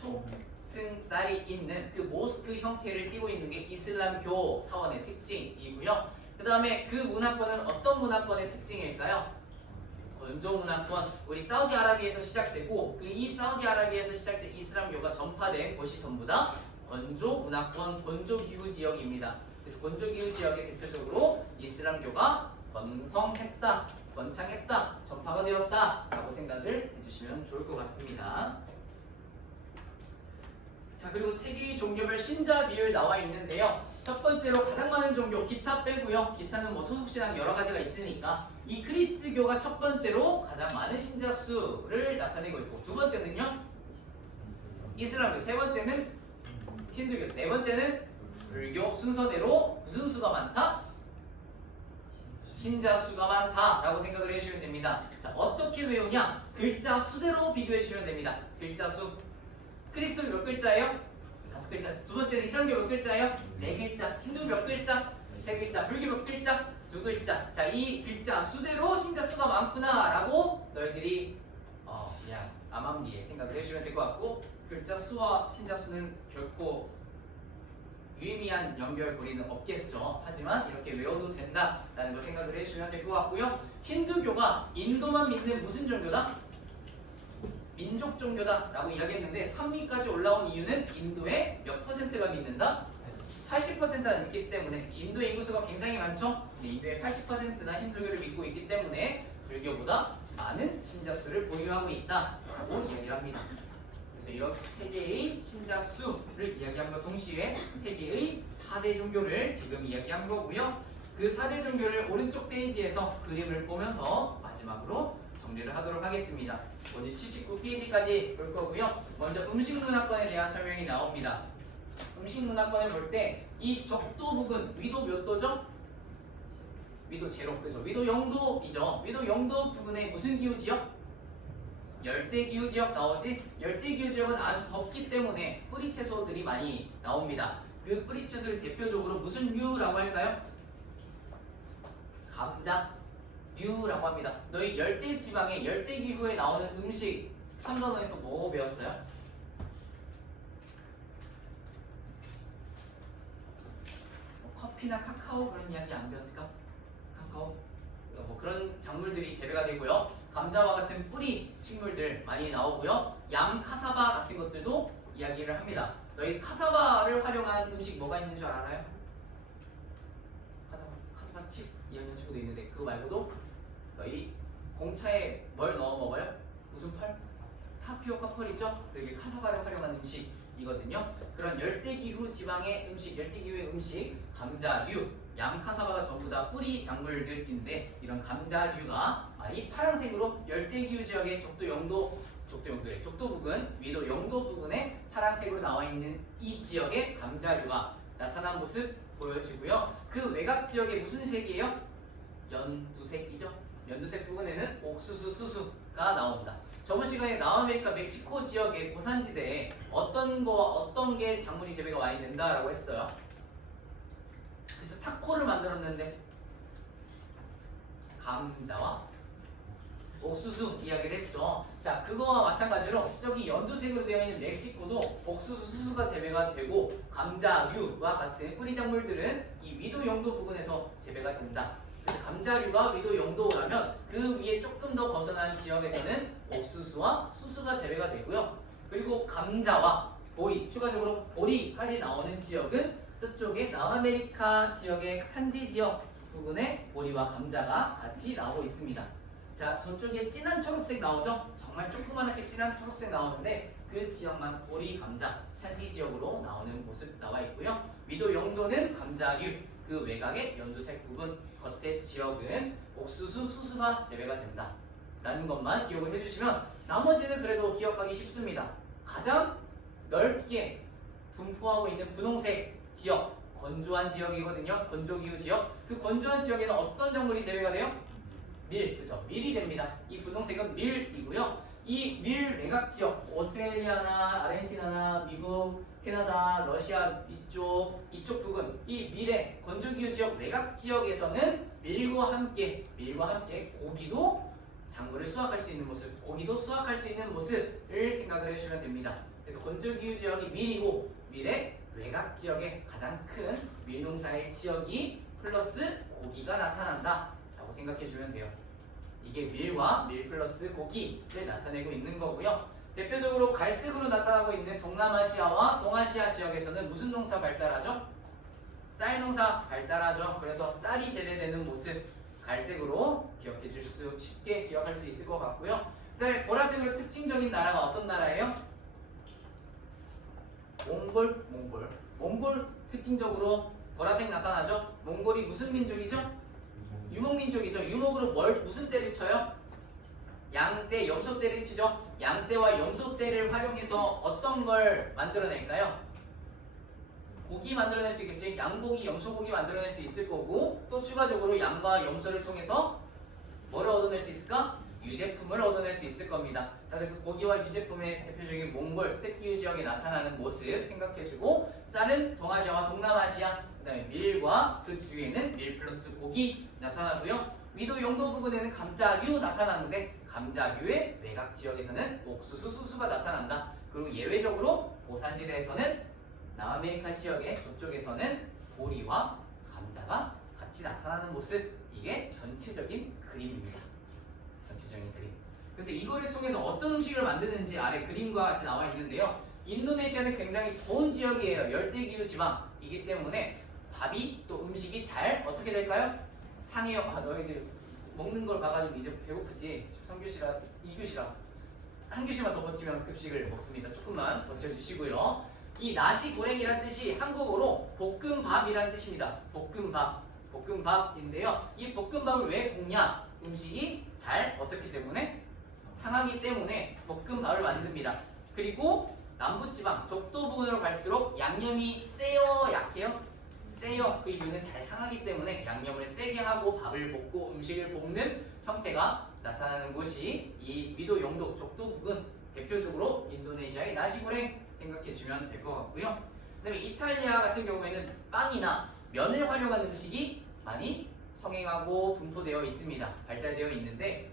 초승달이 있는 그 모스크 형태를 띠고 있는 게 이슬람교 사원의 특징이고요. 그 다음에 그 문화권은 어떤 문화권의 특징일까요? 건조 문화권, 우리 사우디아라비아에서 시작되고 이 사우디아라비아에서 시작된 이슬람교가 전파된 곳이 전부 다 건조 문화권, 건조 기후 지역입니다. 그래서 건조 기후 지역에 대표적으로 이슬람교가 번성했다, 번창했다, 전파가 되었다라고 생각을 해주시면 좋을 것 같습니다. 자, 그리고 세계의 종교별 신자 비율 나와 있는데요. 첫 번째로 가장 많은 종교 기타 빼고요. 기타는 뭐 토속신앙 여러 가지가 있으니까 이 그리스도교가 첫 번째로 가장 많은 신자 수를 나타내고 있고 두 번째는요 이슬람교, 세 번째는 힌두교, 네 번째는 불교 순서대로 무슨 수가 많다? 신자 수가 많다라고 생각을 해주시면 됩니다. 자, 어떻게 외우냐? 글자 수대로 비교해 주시면 됩니다. 글자 수. 그리스도 몇 글자예요? 5글자. 두 번째는 이슬람교 몇 글자예요? 4글자. 힌두 몇 글자? 3글자. 불교 몇 글자? 2글자. 자, 이 글자 수대로 신자 수가 많구나라고 너희들이 그냥 암암리에 생각을 해주시면 될 것 같고 글자 수와 신자 수는 결코 유의미한 연결고리는 없겠죠. 하지만 이렇게 외워도 된다라는 걸 생각을 해주시면 될 것 같고요. 힌두교가 인도만 믿는 무슨 종교다? 민족 종교다 라고 이야기했는데 산미까지 올라온 이유는 인도의 몇 퍼센트가 믿는다? 80%가 믿기 때문에 인도의 인구수가 굉장히 많죠? 인도의 80%나 힌두교를 믿고 있기 때문에 불교보다 많은 신자 수를 보유하고 있다라고 이야기를 합니다. 그래서 이런 3개의 신자 수를 이야기함과 동시에 3개의 4대 종교를 지금 이야기한 거고요. 그 4대 종교를 오른쪽 페이지에서 그림을 보면서 마지막으로 정리를 하도록 하겠습니다. 먼저 79페이지까지 볼 거고요. 먼저 음식문화권에 대한 설명이 나옵니다. 음식문화권을 볼 때 이 적도 부근, 위도 몇 도죠? 위도 제로. 그래서 위도 0도이죠. 위도 0도 부근에 무슨 기후지역? 열대기후지역 나오지? 열대기후지역은 아주 덥기 때문에 뿌리채소들이 많이 나옵니다. 그 뿌리채소를 대표적으로 무슨 류라고 할까요? 감자, 류라고 합니다. 너희 열대지방의 열대기후에 나오는 음식 3단원에서 뭐 배웠어요? 커피나 카카오 그런 이야기 안 배웠을까? 카카오? 뭐 그런 작물들이 재배가 되고요. 감자와 같은 뿌리 식물들 많이 나오고요. 양 카사바 같은 것들도 이야기를 합니다. 너희 카사바를 활용한 음식 뭐가 있는 줄 알아요? 카사바 칩 이야기하는 친구도 있는데 그거 말고도 너희 공차에 뭘 넣어 먹어요? 무슨 펄? 타피오카 펄이죠? 이게 카사바를 활용한 음식이거든요. 그런 열대기후 지방의 음식, 열대기후의 음식, 감자류, 양카사바가 전부 다 뿌리 작물들인데 이런 감자류가 이 파란색으로 열대기후 지역의 족도 부근, 위도 영도 부근에 파란색으로 나와 있는 이 지역의 감자류가 나타난 모습 보여지고요. 그 외곽 지역의 무슨 색이에요? 연두색이죠. 연두색 부분에는 옥수수 수수가 나온다. 저번 시간에 남아메리카 멕시코 지역의 고산지대에 어떤 게 작물이 재배가 많이 된다라고 했어요. 그래서 타코를 만들었는데 감자와 옥수수 이야기를 했죠. 자, 그거와 마찬가지로 저기 연두색으로 되어 있는 멕시코도 옥수수 수수가 재배가 되고 감자류와 같은 뿌리 작물들은 이 위도 영도 부근에서 재배가 된다. 그래서 감자류가 위도 영도라면 그 위에 조금 더 벗어난 지역에서는 옥수수와 수수가 재배가 되고요. 그리고 감자와 보리, 추가적으로 보리까지 나오는 지역은 저쪽에 남아메리카 지역의 산지 지역 부근에 보리와 감자가 같이 나오고 있습니다. 자, 저쪽에 진한 초록색 나오죠? 정말 조그맣게 진한 초록색 나오는데 그 지역만 보리, 감자, 산지 지역으로 나오는 모습 나와 있고요. 위도 영도는 감자류, 그 외곽의 연두색 부분, 겉의 지역은 옥수수, 수수가 재배가 된다. 라는 것만 기억을 해주시면 나머지는 그래도 기억하기 쉽습니다. 가장 넓게 분포하고 있는 분홍색 지역, 건조한 지역이거든요. 건조기후 지역. 그 건조한 지역에는 어떤 작물이 재배가 돼요? 밀, 그죠? 밀이 됩니다. 이 분홍색은 밀이고요. 이 밀 외곽 지역, 오스트레일리아나 아르헨티나나 미국, 캐나다, 러시아 이쪽 부근, 이 밀의 건조기후 지역 외곽 지역에서는 밀과 함께 고기도 작물을 수확할 수 있는 모습, 고기도 수확할 수 있는 모습을 생각을 해주시면 됩니다. 그래서 건조기후 지역이 밀이고 밀의 외곽 지역에 가장 큰 밀농사의 지역이 플러스 고기가 나타난다 라고 생각해 주면 돼요. 이게 밀과 밀 플러스 고기를 나타내고 있는 거고요. 대표적으로 갈색으로 나타나고 있는 동남아시아와 동아시아 지역에서는 무슨 농사 발달하죠? 쌀 농사 발달하죠. 그래서 쌀이 재배되는 모습 갈색으로 기억해 줄 수 쉽게 기억할 수 있을 것 같고요. 그다음에 보라색으로 특징적인 나라가 어떤 나라예요? 몽골 특징적으로 보라색 나타나죠. 몽골이 무슨 민족이죠? 유목민족이죠. 유목으로 무슨 때를 쳐요? 양떼, 염소떼를 치죠. 양떼와 염소떼를 활용해서 어떤 걸 만들어낼까요? 고기 만들어낼 수 있겠지. 양고기, 염소고기 만들어낼 수 있을 거고 또 추가적으로 양과 염소를 통해서 뭐를 얻어낼 수 있을까? 유제품을 얻어낼 수 있을 겁니다. 자, 그래서 고기와 유제품의 대표적인 몽골, 스테피유 지역에 나타나는 모습 생각해주고 쌀은 동아시아와 동남아시아, 그 다음에 밀과 그 주위에는 밀 플러스 고기 나타나고요. 위도 영도 부근에는 감자류 나타나는데 감자류의 외곽 지역에서는 옥수수, 수수가 나타난다. 그리고 예외적으로 고산지대에서는 남아메리카 지역의 저쪽에서는 보리와 감자가 같이 나타나는 모습, 이게 전체적인 그림입니다. 전체적인 그림. 그래서 이거를 통해서 어떤 음식을 만드는지 아래 그림과 같이 나와 있는데요. 인도네시아는 굉장히 더운 지역이에요. 열대기후 지방이기 때문에 밥이 또 음식이 잘 어떻게 될까요? 상해요. 너희들 먹는 걸 봐가지고 이제 배고프지? 13교시라 2교시라 한 교시만 더 버티면 급식을 먹습니다. 조금만 버텨주시고요. 이 나시고랭이란 뜻이 한국어로 볶음밥이라는 뜻입니다. 볶음밥인데요. 이 볶음밥을 왜 볶냐? 음식이 잘 어떻기 때문에? 상하기 때문에 볶음밥을 만듭니다. 그리고 남부지방, 적도 부근으로 갈수록 양념이 세요, 약해요? 세요. 그 이유는 잘 상하기 때문에 양념을 세게 하고 밥을 볶고 음식을 볶는 형태가 나타나는 곳이 이 위도 영도, 적도 부근, 대표적으로 인도네시아의 나시고랭 생각해주면 될 것 같고요. 그다음에 이탈리아 같은 경우에는 빵이나 면을 활용한 음식이 많이 성행하고 분포되어 있습니다. 발달되어 있는데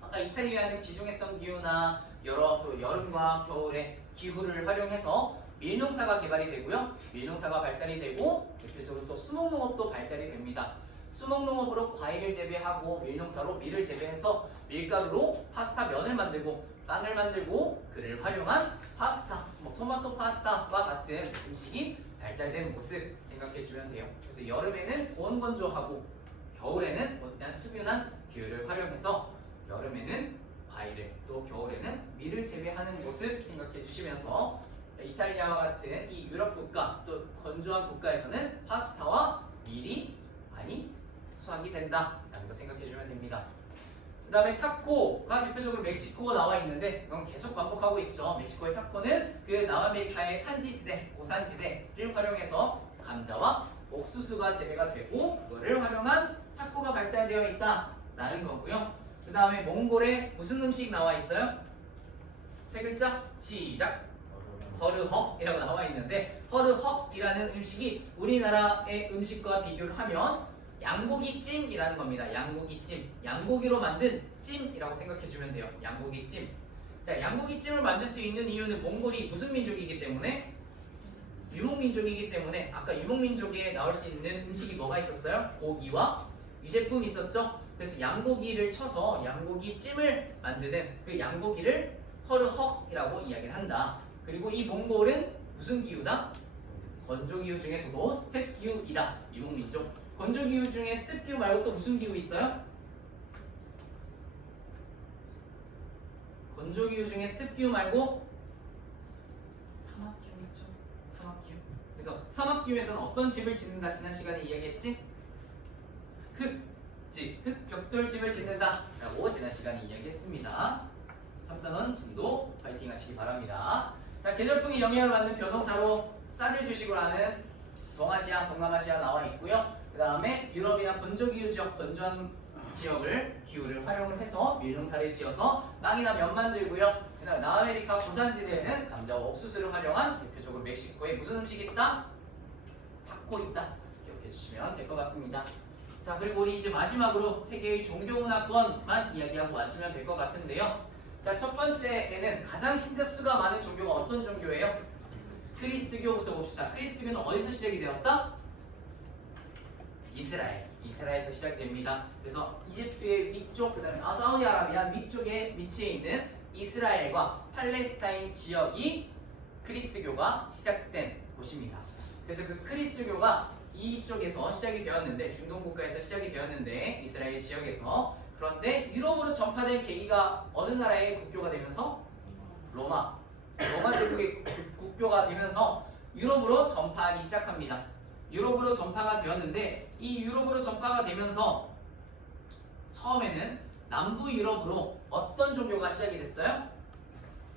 아까 이탈리아는 지중해성 기후나 여러 또 여름과 겨울의 기후를 활용해서 밀농사가 개발이 되고요. 밀농사가 발달이 되고 대표적으로 또 수목농업도 발달이 됩니다. 수목농업으로 과일을 재배하고 밀농사로 밀을 재배해서 밀가루로 파스타 면을 만들고 빵을 만들고 그를 활용한 파스타, 토마토 파스타와 같은 음식이 발달되는 모습 생각해주면 돼요. 그래서 여름에는 고온건조하고 겨울에는 온난 수분한 기후를 활용해서 여름에는 과일을 또 겨울에는 밀을 재배하는 모습 생각해 주시면서 이탈리아와 같은 이 유럽 국가 또 건조한 국가에서는 파스타와 밀이 많이 수확이 된다라는 거 생각해 주면 됩니다. 그 다음에 타코가 대표적으로 멕시코가 나와 있는데 이건 계속 반복하고 있죠. 멕시코의 타코는 그 남아메리카의 산지지대, 고산지대를 활용해서 감자와 옥수수가 재배가 되고 그거를 활용한 타코가 발달되어 있다라는 거고요. 그 다음에 몽골에 무슨 음식 나와 있어요? 세 글자 시작. 허르헉이라고 나와 있는데 허르헉이라는 음식이 우리나라의 음식과 비교를 하면 양고기찜이라는 겁니다. 양고기찜. 양고기로 만든 찜이라고 생각해 주면 돼요. 양고기찜. 자, 양고기찜을 만들 수 있는 이유는 몽골이 무슨 민족이기 때문에? 유목민족이기 때문에 아까 유목민족에 나올 수 있는 음식이 뭐가 있었어요? 고기와 유제품이 있었죠? 그래서 양고기를 쳐서 양고기찜을 만드는 그 양고기를 허르헉이라고 이야기를 한다. 그리고 이 몽골은 무슨 기후다? 건조기후 중에서도 스텝기후이다. 유목민족. 건조기후 중에 스텝기후 말고 또 무슨 기후 있어요? 건조기후 중에 스텝기후 말고 사막기후겠죠. 사막기후. 그래서 사막기후에서는 어떤 집을 짓는다 지난 시간에 이야기했지? 흙집, 흙벽돌집을 짓는다 라고 지난 시간에 이야기했습니다. 3단원 진도 파이팅 하시기 바랍니다. 자, 계절풍의 영향을 받는 변호사로 쌀을 주식으로 하는 동아시아, 동남아시아 나와 있고요. 그 다음에 유럽이나 건조기후 지역, 건조한 지역을 기후를 활용을 해서 밀농사를 지어서 빵이나 면 만들고요. 그 다음에 남아메리카 고산지대에는 감자와 옥수수를 활용한 대표적으로 멕시코에 무슨 음식이 있다? 타코 있다. 기억해 주시면 될 것 같습니다. 자, 그리고 우리 이제 마지막으로 세계의 종교문화권만 이야기하고 마치면 될 것 같은데요. 자, 첫 번째에는 가장 신자수가 많은 종교가 어떤 종교예요? 크리스교부터 봅시다. 크리스교는 어디서 시작이 되었다? 이스라엘에서 시작됩니다. 그래서 이집트의 위쪽, 그 다음에 사우디아라비아 위쪽에 위치해 있는 이스라엘과 팔레스타인 지역이 크리스교가 시작된 곳입니다. 그래서 그 크리스교가 이쪽에서 시작이 되었는데, 중동 국가에서 시작이 되었는데, 이스라엘 지역에서. 그런데 유럽으로 전파된 계기가 어느 나라의 국교가 되면서? 로마 제국의 국교가 되면서 유럽으로 전파하기 시작합니다. 유럽으로 전파가 되었는데, 이 유럽으로 전파가 되면서 처음에는 남부 유럽으로 어떤 종교가 시작이 됐어요?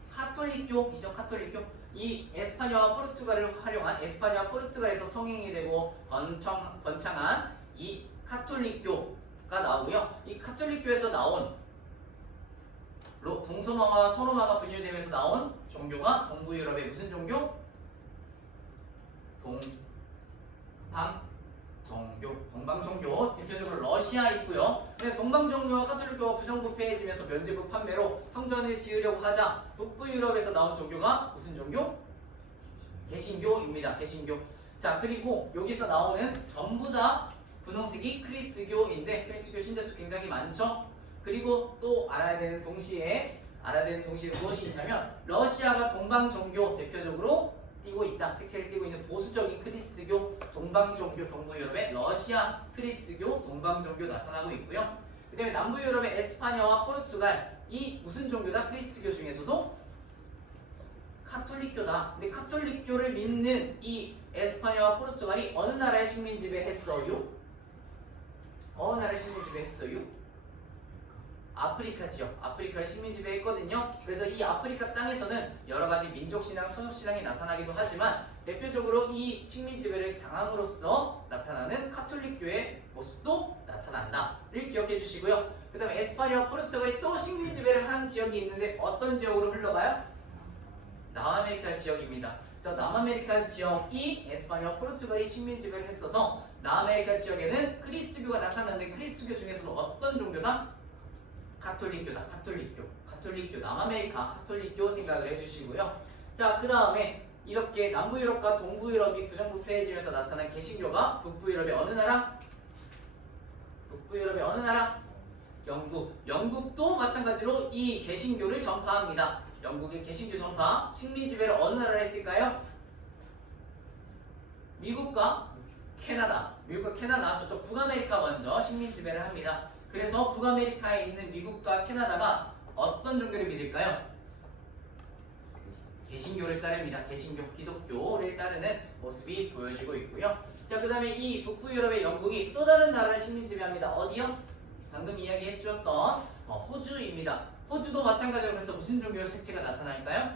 카톨릭교이죠. 카톨릭교. 이 에스파냐와 포르투갈을 활용한 에스파냐와 포르투갈에서 성행이 되고 번창한 이 카톨릭교가 나오고요. 이 카톨릭교에서 나온 동서마와 서로마가 분열되면서 나온 종교가 동부 유럽의 무슨 종교? 동방종교. 대표적으로 러시아 있고요. 근데 동방종교와 카톨릭교가 부정부패해지면서 면제부 판매로 성전을 지으려고 하자 북부 유럽에서 나온 종교가 무슨 종교? 개신교입니다. 개신교. 자, 그리고 여기서 나오는 전부 다 분홍색이 크리스교인데 크리스교 신자수 굉장히 많죠. 그리고 또 알아야 되는 동시에 무엇이 있냐면 러시아가 동방종교 대표적으로 띄고 있다. 색채를 띄고 있는 보수적인 크리스트교, 동방종교, 동부 유럽의 러시아 크리스트교, 동방종교 나타나고 있고요. 그 다음에 남부 유럽의 에스파냐와 포르투갈, 이 무슨 종교다? 크리스트교 중에서도 카톨릭교다. 근데 카톨릭교를 믿는 이 에스파냐와 포르투갈이 어느 나라의 식민 지배했어요? 어느 나라의 식민 지배했어요? 아프리카 지역, 아프리카를 식민 지배했거든요. 그래서 이 아프리카 땅에서는 여러 가지 민족 신앙, 토속 신앙이 나타나기도 하지만 대표적으로 이 식민 지배를 당함으로써 나타나는 카톨릭교의 모습도 나타난다를 기억해 주시고요. 그다음에 에스파냐와 포르투갈이 또 식민 지배를 한 지역이 있는데 어떤 지역으로 흘러가요? 남아메리카 지역입니다. 저 남아메리카 지역이 에스파냐와 포르투갈이 식민 지배를 했어서 남아메리카 지역에는 크리스트교가 나타났는데 크리스트교 중에서도 어떤 종교다? 카톨릭교다. 카톨릭교 남아메리카 카톨릭교 생각을 해주시고요. 자, 그 다음에 이렇게 남부 유럽과 동부 유럽이 부정부패해지면서 나타난 개신교가 북부 유럽의 어느 나라? 북부유럽의 어느 나라? 영국. 영국도 마찬가지로 이 개신교를 전파합니다. 영국의 개신교 전파, 식민 지배를 어느 나라로 했을까요? 미국과 캐나다. 미국과 캐나다, 저쪽 북아메리카 먼저 식민 지배를 합니다. 그래서 북아메리카에 있는 미국과 캐나다가 어떤 종교를 믿을까요? 개신교를 따릅니다. 개신교, 기독교를 따르는 모습이 보여지고 있고요. 자, 그 다음에 이 북부유럽의 영국이 또 다른 나라를 식민 지배합니다. 어디요? 방금 이야기해주었던 호주입니다. 호주도 마찬가지로 그래서 무슨 종교 색채가 나타날까요?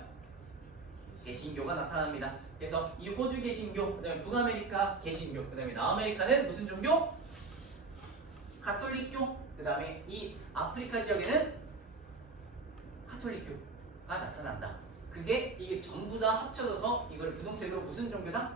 개신교가 나타납니다. 그래서 이 호주 개신교, 그 다음에 북아메리카 개신교, 그 다음에 남아메리카는 무슨 종교? 가톨릭교, 그 다음에 이 아프리카 지역에는 카톨릭교가 나타난다. 그게 이게 전부 다 합쳐져서 이걸 분홍색으로 무슨 종교다?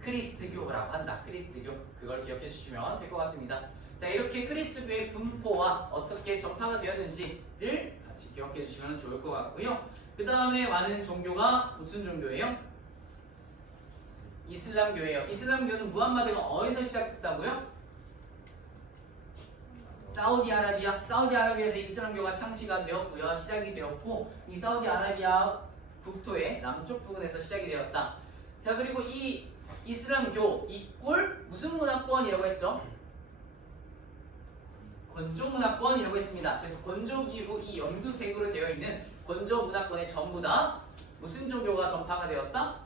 크리스트교라고 한다. 크리스트교. 그걸 기억해 주시면 될 것 같습니다. 자, 이렇게 크리스트교의 분포와 어떻게 전파가 되었는지를 같이 기억해 주시면 좋을 것 같고요. 그 다음에 많은 종교가 무슨 종교예요? 이슬람교예요. 이슬람교는 무함마드가 어디서 시작했다고요? 사우디아라비아에서 이슬람교가 창시가 되었고요. 시작이 되었고, 이 사우디아라비아 국토의 남쪽 부근에서 시작이 되었다. 자, 그리고 이 이슬람교 이꼴 무슨 문화권이라고 했죠? 건조 문화권이라고 했습니다. 그래서 건조 기후 이 연두색으로 되어 있는 건조 문화권에 전부 다 무슨 종교가 전파가 되었다?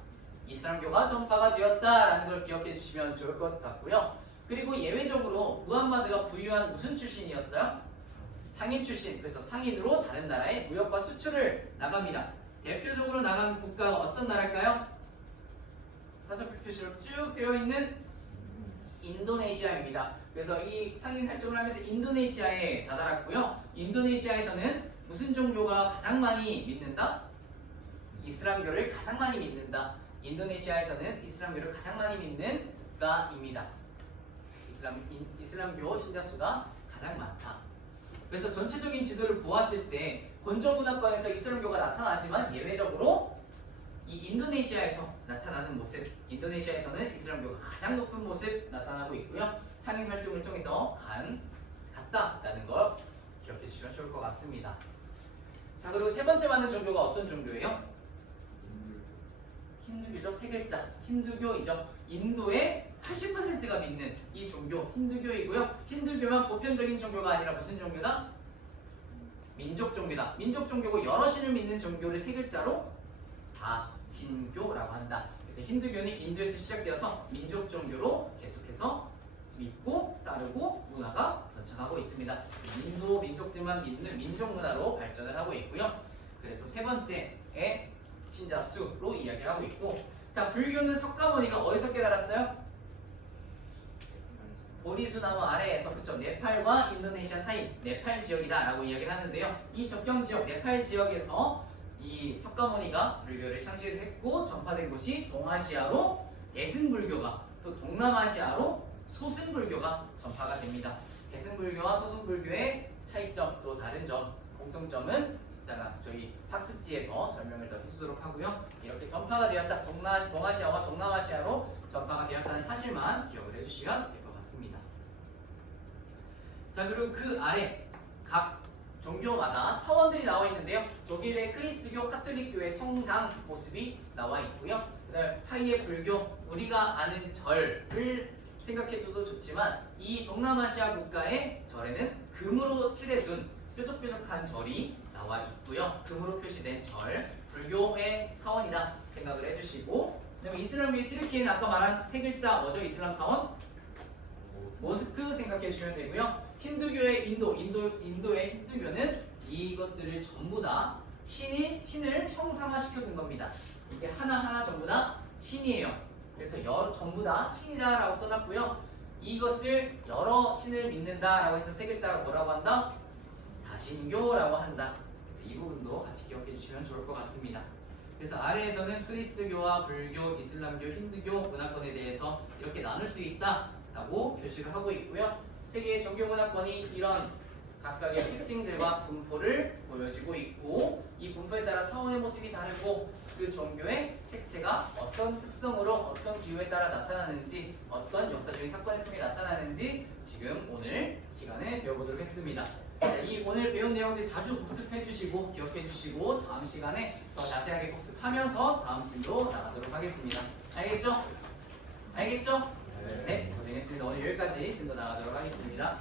이슬람교가 전파가 되었다라는 걸 기억해 주시면 좋을 것 같고요. 그리고 예외적으로 무함마드가 부유한 무슨 출신이었어요? 상인 출신. 그래서 상인으로 다른 나라에 무역과 수출을 나갑니다. 대표적으로 나간 국가가 어떤 나라일까요? 다섯 표시로 쭉 되어 있는 인도네시아입니다. 그래서 이 상인 활동을 하면서 인도네시아에 다다랐고요. 인도네시아에서는 무슨 종교가 가장 많이 믿는다? 이슬람교를 가장 많이 믿는다. 인도네시아에서는 이슬람교를 가장 많이 믿는 국가입니다. 이슬람교 신자 수가 가장 많다. 그래서 전체적인 지도를 보았을 때 건조 문화권에서 이슬람교가 나타나지만 예외적으로 이 인도네시아에서 나타나는 모습, 인도네시아에서는 이슬람교가 가장 높은 모습 나타나고 있고요. 상인 활동을 통해서 같다라는 걸 기억해 주시면 좋을 것 같습니다. 자, 그리고 세 번째 많은 종교가 어떤 종교예요? 힌두교죠. 세 글자. 힌두교이죠. 인도의 80%가 믿는 이 종교 힌두교이고요. 힌두교만 보편적인 종교가 아니라 무슨 종교다? 민족 종교다. 민족 종교고 여러 신을 믿는 종교를 세 글자로 다신교라고 한다. 그래서 힌두교는 인도에서 시작되어서 민족 종교로 계속해서 믿고 따르고 문화가 번창하고 있습니다. 인도 민족들만 믿는 민족 문화로 발전을 하고 있고요. 그래서 세 번째에 신자 수로 이야기하고 있고, 자, 불교는 석가모니가 어디서 깨달았어요? 보리수나무 아래에서, 그쵸? 네팔과 인도네시아 사이 네팔 지역이다라고 이야기를 하는데요. 이 접경 지역 네팔 지역에서 이 석가모니가 불교를 창시를 했고 전파된 곳이 동아시아로 대승불교가, 또 동남아시아로 소승불교가 전파가 됩니다. 대승불교와 소승불교의 차이점, 또 다른 점, 공통점은 이따가 저희 학습지에서 설명을 더 해주도록 하고요. 이렇게 전파가 되었다, 동아시아와 동남아시아로 전파가 되었다는 사실만 기억을 해주시면 될 것 같습니다. 자, 그리고 그 아래 각 종교마다 사원들이 나와 있는데요. 독일의 크리스교, 카톨릭교의 성당 모습이 나와 있고요. 그다음에 타이의 불교, 우리가 아는 절을 생각해도 좋지만 이 동남아시아 국가의 절에는 금으로 칠해둔 뾰족뾰족한 절이 나와 있고요. 금으로 표시된 절, 불교의 사원이다 생각을 해주시고, 그다음에 이슬람교의 튀르키예는 아까 말한 세 글자 뭐죠? 이슬람 사원? 모스크 생각해 주시면 되고요. 힌두교의 인도의 힌두교는 이것들을 전부 다 신을 형상화시켜 둔 겁니다. 이게 하나하나 전부 다 신이에요. 그래서 전부 다 신이다라고 써놨고요. 이것을 여러 신을 믿는다라고 해서 세 글자로 뭐라고 한다? 다신교라고 한다. 그래서 이 부분도 같이 기억해 주시면 좋을 것 같습니다. 그래서 아래에서는 크리스트교와 불교, 이슬람교, 힌두교 문화권에 대해서 이렇게 나눌 수 있다라고 표시를 하고 있고요. 세계의 종교 문화권이 이런 각각의 특징들과 분포를 보여주고 있고, 이 분포에 따라 사원의 모습이 다르고 그 종교의 색채가 어떤 특성으로 어떤 기후에 따라 나타나는지, 어떤 역사적인 사건을 통해 나타나는지 지금 오늘 시간에 배워보도록 했습니다. 자, 이 오늘 배운 내용들 자주 복습해 주시고 기억해 주시고 다음 시간에 더 자세하게 복습하면서 다음 진도 나가도록 하겠습니다. 알겠죠? 알겠죠? 네, 고생했습니다. 오늘 여기까지 진도 나가도록 하겠습니다.